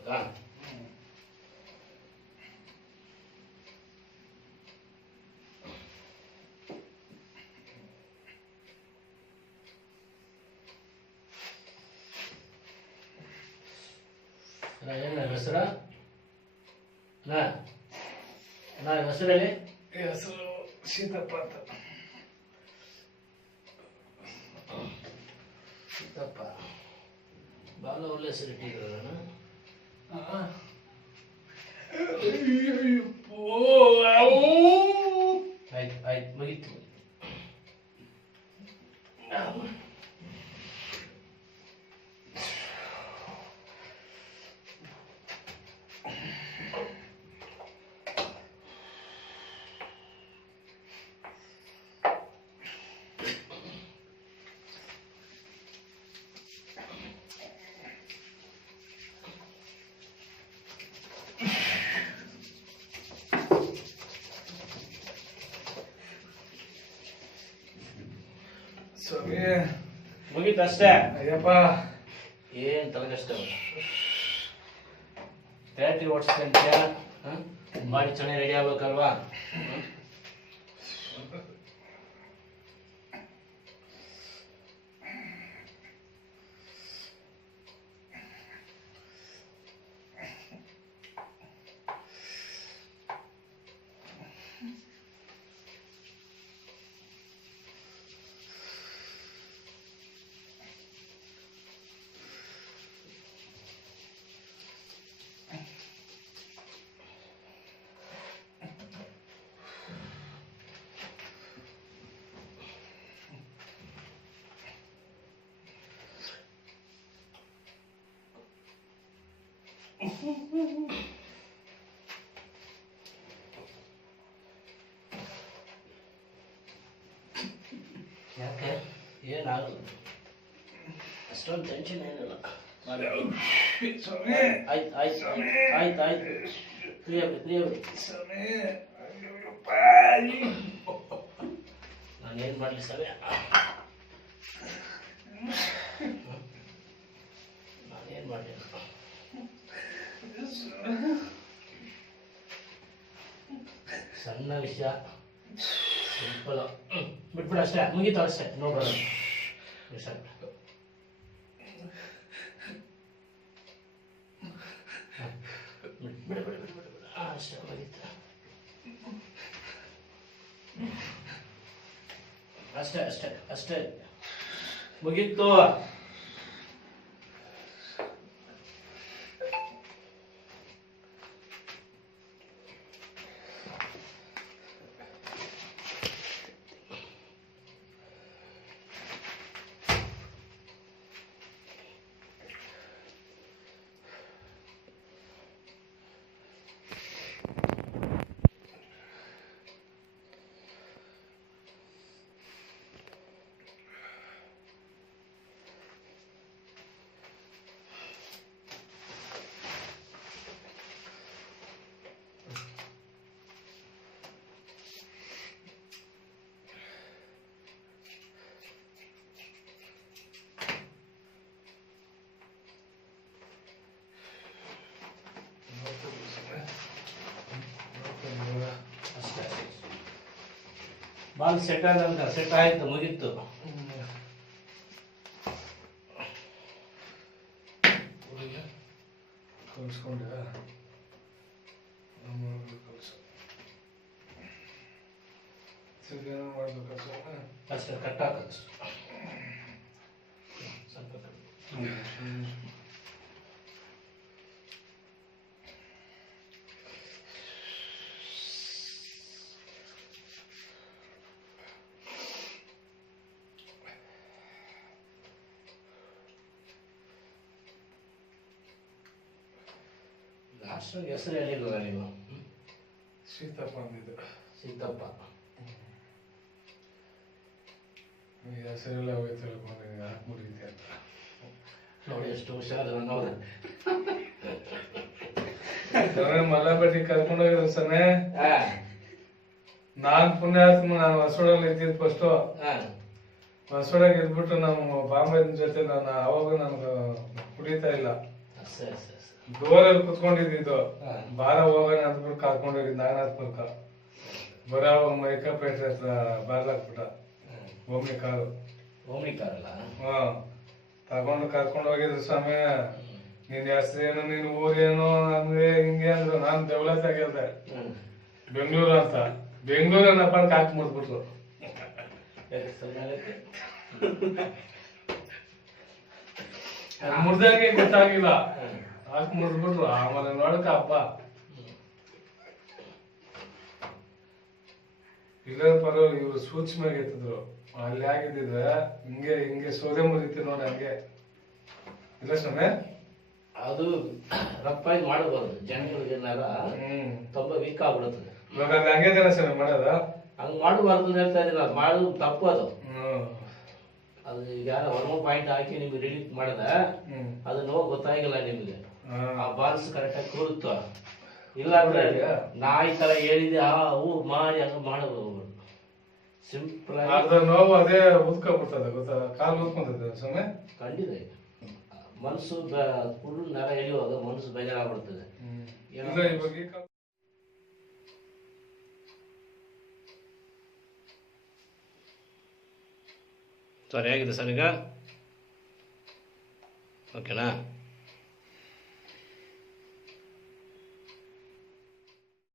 ಗೊತ್ತಾ? ಏನು ಹೆಸರ? ಹೆಸರು ಹೇಳಿ. ಹೆಸರು ಸೀತಪ್ಪ ಅಂತ. ಸೀತಪ್ಪ ಭಾಳ ಒಳ್ಳೆ ಹೆಸರು ಇಟ್ಟಿದ್ರಲ್ಲ. ಆಯ್ತು ಆಯ್ತು ಮುಗೀತು. ಮುಗೀತು ಅಷ್ಟೇ. ಅಯ್ಯಪ್ಪ ಏನು ತಲೆಗಷ್ಟ ಬ್ಯಾಟ್ರಿ ಓಡಿಸ್ಕೊಂಡ್ಯ ಬಾಡಿ ಚೆನ್ನಾಗಿ ರೆಡಿ ಆಗ್ಬೇಕಲ್ವಾ? ಯಾಕೆ ಏನಾಗಲ್ಲ, ಅಷ್ಟೊಂದು ಟೆನ್ಷನ್ ಏನಿಲ್ಲ. ಆಯ್ತು ಆಯ್ತು ಆಯ್ತು ಆಯ್ತು ಫ್ರೀ ಆಗ್ಬೇಕು. ನಾನೇನು ಮಾಡಲಿ ಸಮಯ, ನಾನೇನು ಮಾಡಲಿ. ಸಣ್ಣ ವಿಷಯ, ಸಿಂಪಲ್. ಬಿಟ್ಬಿಡ ಅಷ್ಟೇ, ಮುಗೀತು ಅಷ್ಟೇ. No problem. ಬಿಡ ಬಿಡ ಬಿಡ ಬಿಡ ಅಷ್ಟೇ, ಮುಗೀತು ಅಷ್ಟೇ ಅಷ್ಟೇ ಅಷ್ಟೇ ಮುಗೀತು. ಬಾಲ್ ಸೆಟ್ ಆದಂತ ಸೆಟ್ ಆಯ್ತು, ಮುಗೀತು. ಕಲಿಸ್ಕೊಂಡೆ ಮಾಡ್ಬೇಕು ಅಷ್ಟೇ, ಕಟ್ ಹಾಕೋದು ಸ್ವಲ್ಪ ಲಾಸ್ಟ್ ಹೆಸರು ಹೇಳಿಲ್ವ ನೀವು? ಸೀತಪ್ಪ ಅಂದಿದ್ದು. ಸೀತಪ್ಪ ಹೆಸರೆಲ್ಲ ಹೋಯ್ತು ಹೇಳ್ಕೊಂಡು ಯಾಕೆ ಮುಗಿತೆ ಅಂತ ನೋಡಿ, ಎಷ್ಟು ಹುಷಾರು ಅನ್ನೋದು. ಮಲ್ಲಪೇಟೆ ಕರ್ಕೊಂಡು ಹೋಗಿರೋ ಸನೇ ನಾನ್ ಪುಣ್ಯಾತ್ಮ. ನಾನು ಹೊಸೋಡಲ್ಲಿ ಇದ್ದಿದ್ದು ಫಸ್ಟು. ಹೊಸೋಡಾಗ ಇದ್ಬಿಟ್ಟು ನಮ್ಮ ಬಾಂಬೆ ಜೊತೆ ನಾನು ಅವಾಗ ನನ್ಗೆ ಕುಡಿತಾ ಇಲ್ಲ. ಡೋರಲ್ಲಿ ಕುತ್ಕೊಂಡಿದ್ದು ಹಾ. ಬಾರ ಹೋಗೋಣ ಅಂದ್ಬಿಟ್ಟು ಕರ್ಕೊಂಡು ಹೋಗಿದ್ ನಾಗನಾಥ್ಪುರಕ್ಕ ಬರೋ ಮೈಕಪೇಟೆ ಹತ್ರ ಬಾರ್ಲಾಕ್ಬಿಟ್ಟ ಒಮ್ಮೆ ಕಾರು ಓಮ್ನಿ ಕಾರಲ್ಲ ಹಾ ತಗೊಂಡು ಕರ್ಕೊಂಡು ಹೋಗಿದ್ರು ಸ್ವಾಮಿ. ನಿನ್ ಹೆಸ್ರೇನು ನಿನ್ ಊರೇನು ಅಂದ್ರೆ ಹಿಂಗೆ ಅಂದ್ರು. ನಾನ್ ಡೆವಲಪ್ ಆಗಿದ್ದೆ ಬೆಂಗಳೂರು ಅಂತ. ಬೆಂಗಳೂರು ಏನಪ್ಪ ಅಂತ ಹಾಕಿ ಮುಟ್ಬಿಟ್ರು. ಮುಡ್ದಂಗೆ ಗೊತ್ತಾಗಿಲ್ಲ, ಹಾಕಿ ಮುಟ್ಬಿಟ್ರು. ಆಮೇಲೆ ನೋಡಕ ಹಬ್ಬ ಇಲ್ಲ ಪರವಾಗಿ ಇವ್ರು ಸೂಕ್ಷ್ಮ ಎತ್ತಿದ್ರು. ಅಲ್ಲಿ ಆಗಿದ್ದಿದ್ರೆ ಹಿಂಗೆ ಹಿಂಗೆ ಸೋದೆ ಮುರಿತಿ ನೋಡಿ ಹಂಗೆ ಇಲ್ಲ ಸ್ವಾಮಿ. ಅದು ರಪ್ಪಾಗಿ ಮಾಡಬಾರ್ದು, ಜನಗಳಿಗೆ ಏನಾರ ತುಂಬಾ ವೀಕ್ ಆಗ್ಬಿಡುತ್ತದೆ. ಇವಾಗ ಅಲ್ಲಿ ಹಂಗೆ ಜನ ಸ್ವಾಮಿ ಮಾಡೋದ ಹಂಗ್ ಮಾಡಬಾರ್ದು ಅಂತ ಹೇಳ್ತಾ ಇದೀನಿ. ಅದು ಮಾಡೋದು ತಪ್ಪು. ಅದು ಈಗ ಯಾರ ಹಾರ್ಮೋನ್ ಪಾಯಿಂಟ್ ಹಾಕಿ ನಿಮ್ಗೆ ರಿಲೀಫ್ ಮಾಡದ ಅದು ನೋವು ಗೊತ್ತಾಗಿಲ್ಲ ನಿಮ್ಗೆ. ಆ ಬಾಲ್ಸ್ ಕರೆಕ್ಟಾಗಿ ಕೂರುತ್ತ ಇಲ್ಲ ಅಂದ್ರೆ ನಾಯಿ ತರ ಹೇಳಿದೆ ಹೂ ಮಾಡಿ ಹಂಗ ಮಾಡಬಹುದು. ಸಿಂಪಲ್ ಆಗಿ ನೋವು ಅದೇ ಉದ್ಕೊಬಿಡ್ತದೆ ಗೊತ್ತಾ, ಕಾಲು ಉದ್ಕೊಂತದೆ ಸ್ವಾಮಿ. ಖಂಡಿತ ಮನಸ್ಸು ಫುಲ್ ನರ ಎಳೆಯುವಾಗ ಮನಸ್ಸು ಬೇಜಾರಾಗ್ಬಿಡ್ತದೆ. ಸರಿ ಆಗಿದೆ ಸರ್ ಈಗ ಓಕೆನಾ.